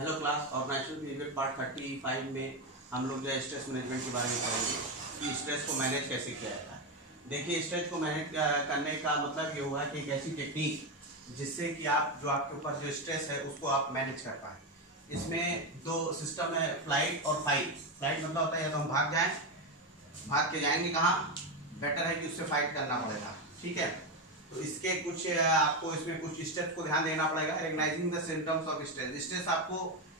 Hello class, organisation behaviour part 35 में हम लोग जो है स्ट्रेस मैनेजमेंट के बारे में करेंगे कि स्ट्रेस को मैनेज कैसे किया जाता है। देखिए, स्ट्रेस को मैनेज करने का मतलब ये हुआ कि एक ऐसी टेक्निक जिससे कि आप जो आपके ऊपर जो स्ट्रेस है उसको आप मैनेज कर पाए। इसमें दो सिस्टम है, फ्लाइट और फाइट। फ्लाइट मतलब होता है या तो हम भाग जाएं, भाग के जाएंगे कहाँ, बेटर है कि उससे फाइट करना पड़ेगा। ठीक है, तो इसके कुछ आपको इसमें कुछ स्टेप्स को ध्यान देना पड़ेगा। Recognising the symptoms of stress. Stress आपको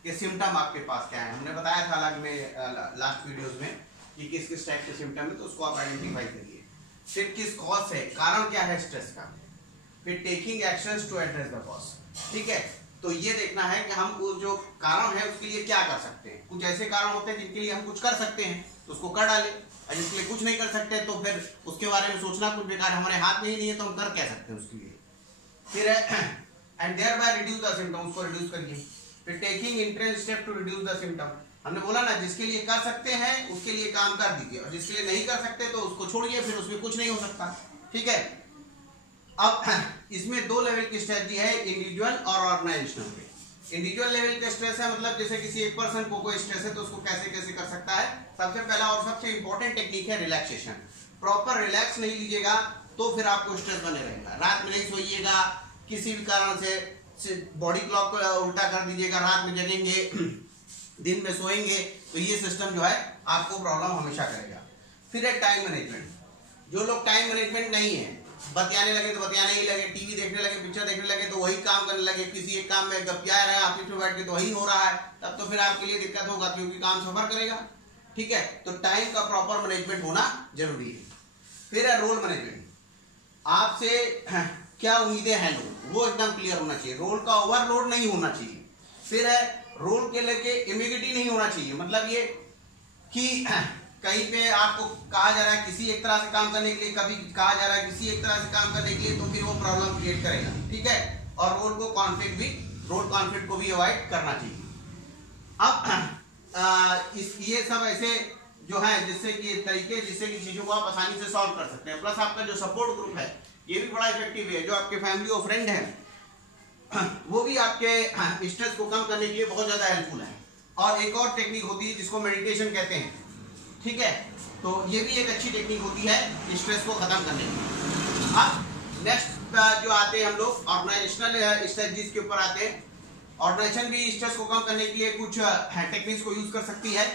ये सिम्टम आपके पास क्या है, हमने बताया था अलग में लास्ट वीडियोस में कि किस किस टाइप के सिम्टम है, तो उसको आप आइडेंटिफाई करिए। फिर किस कॉज से, कारण क्या है स्ट्रेस का। फिर taking actions to address the cause. ठीक है, तो ये देखना है कि हम वो जो कारण है उसके लिए क्या कर सकते हैं। कुछ ऐसे कारण होते हैं जिनके लिए हम कुछ कर सकते हैं तो उसको कर डालें, और जिसके लिए कुछ नहीं कर सकते तो फिर उसके बारे में सोचना कुछ बेकार, हमारे हाथ में ही नहीं है तो हम कर क्या सकते हैं उसके लिए। फिर and thereby reduce the symptom, उसको रिड्यूस करिए। फिर taking interest step to reduce the symptom. हमने बोला ना, जिसके लिए कर सकते हैं उसके लिए काम कर दीजिए, और जिसके लिए नहीं कर सकते तो उसको छोड़िए, फिर उसमें कुछ नहीं हो सकता। ठीक है, अब इसमें दो लेवल की स्ट्रेटजी है, इंडिविजुअल और ऑर्गेनाइजेशनल पे। इंडिविजुअल लेवल का स्ट्रेस है, मतलब जैसे किसी एक पर्सन को कोई स्ट्रेस है तो उसको कैसे कैसे कर सकता है। सबसे पहला और सबसे इंपॉर्टेंट टेक्निक है रिलैक्सेशन। प्रॉपर रिलैक्स नहीं लीजिएगा तो फिर आपको स्ट्रेस बने रहेगा। रात में नहीं सोइएगा, किसी भी कारण से बॉडी क्लॉक को उल्टा कर दीजिएगा, रात में जगेंगे दिन में सोएंगे, तो ये सिस्टम जो है आपको प्रॉब्लम हमेशा करेगा। फिर है टाइम मैनेजमेंट। जो लोग टाइम मैनेजमेंट नहीं है, बतियाने लगे तो बतियाने ही लगे, टीवी देखने लगे, पिक्चर देखने लगे तो वही काम करने लगे, किसी एक काम में गपिया रहे ऑफिस में बैठ के तो वही हो रहा है, तब तो फिर आपके लिए दिक्कत होगा क्योंकि काम सफर करेगा। ठीक है, तो टाइम का प्रॉपर मैनेजमेंट होना जरूरी है। फिर है रोल मैनेजमेंट। आपसे क्या उम्मीदें हैं लोग, वो एकदम क्लियर होना चाहिए। रोल का ओवरलोड नहीं होना चाहिए। फिर है रोल के लेके इम्यूनिटी नहीं होना चाहिए, मतलब ये कि कहीं पे आपको कहा जा रहा है किसी एक तरह से काम करने के लिए, कभी कहा जा रहा है किसी एक तरह से काम करने के लिए, तो फिर वो प्रॉब्लम क्रिएट करेगा। ठीक है, और रोल कॉन्फ्लिक्ट को भी अवॉइड करना चाहिए। अब ये सब ऐसे जो है जिससे कि तरीके जिससे कि चीजों को आप आसानी से सॉल्व कर सकते हैं। प्लस आपका जो सपोर्ट ग्रुप है ये भी बड़ा इफेक्टिव है। जो आपके फैमिली और फ्रेंड है वो भी आपके स्ट्रेस को कम करने के लिए बहुत ज्यादा हेल्पफुल है। और एक और टेक्निक होती है जिसको मेडिटेशन कहते हैं। ठीक है, तो ये भी एक अच्छी टेक्निक होती है स्ट्रेस को खत्म करने की। अब नेक्स्ट जो आते हैं हम लोग ऑर्गेनाइजेशनल स्ट्रेटजीज के ऊपर आते हैं। ऑर्गेनाइजेशन भी स्ट्रेस को कम करने के लिए कुछ टेक्निक्स को यूज कर सकती है।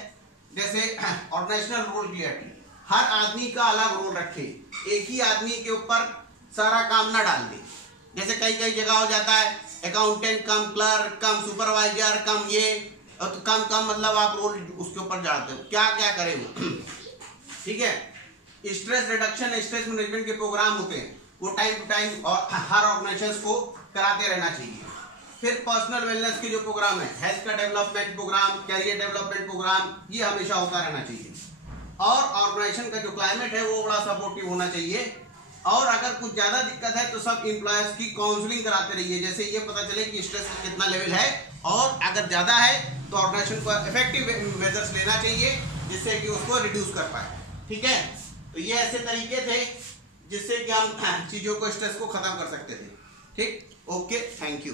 जैसे ऑर्गेनाइजेशनल रोल क्लियरिटी। हर आदमी का अलग रोल रखे, एक ही आदमी के ऊपर सारा काम ना डाल दे। जैसे कई कई जगह हो जाता है accountant cum clerk cum supervisor cum ये, तो कम मतलब आप रोल उसके ऊपर डालते हो, क्या क्या करें वो। ठीक है, स्ट्रेस रिडक्शन स्ट्रेस मैनेजमेंट के प्रोग्राम होते हैं, वो टाइम टू टाइम और हर ऑर्गेनाइजेशन को कराते रहना चाहिए। फिर पर्सनल वेलनेस के जो प्रोग्राम है, हेल्थ का development programme, career development programme, ये हमेशा होता रहना चाहिए। और ऑर्गेनाइजेशन का जो क्लाइमेट है वो बड़ा सपोर्टिव होना चाहिए। और अगर कुछ ज्यादा दिक्कत है तो सब एम्प्लॉयज की काउंसलिंग कराते रहिए, जैसे ये पता चले कि स्ट्रेस का कितना लेवल है, और अगर ज्यादा है तो ऑर्गेनाइजेशन को इफेक्टिव मेजर्स लेना चाहिए जिससे कि उसको रिड्यूस कर पाए। ठीक है, तो ये ऐसे तरीके थे जिससे कि हम चीजों को स्ट्रेस को खत्म कर सकते थे। ठीक, ओके, थैंक यू।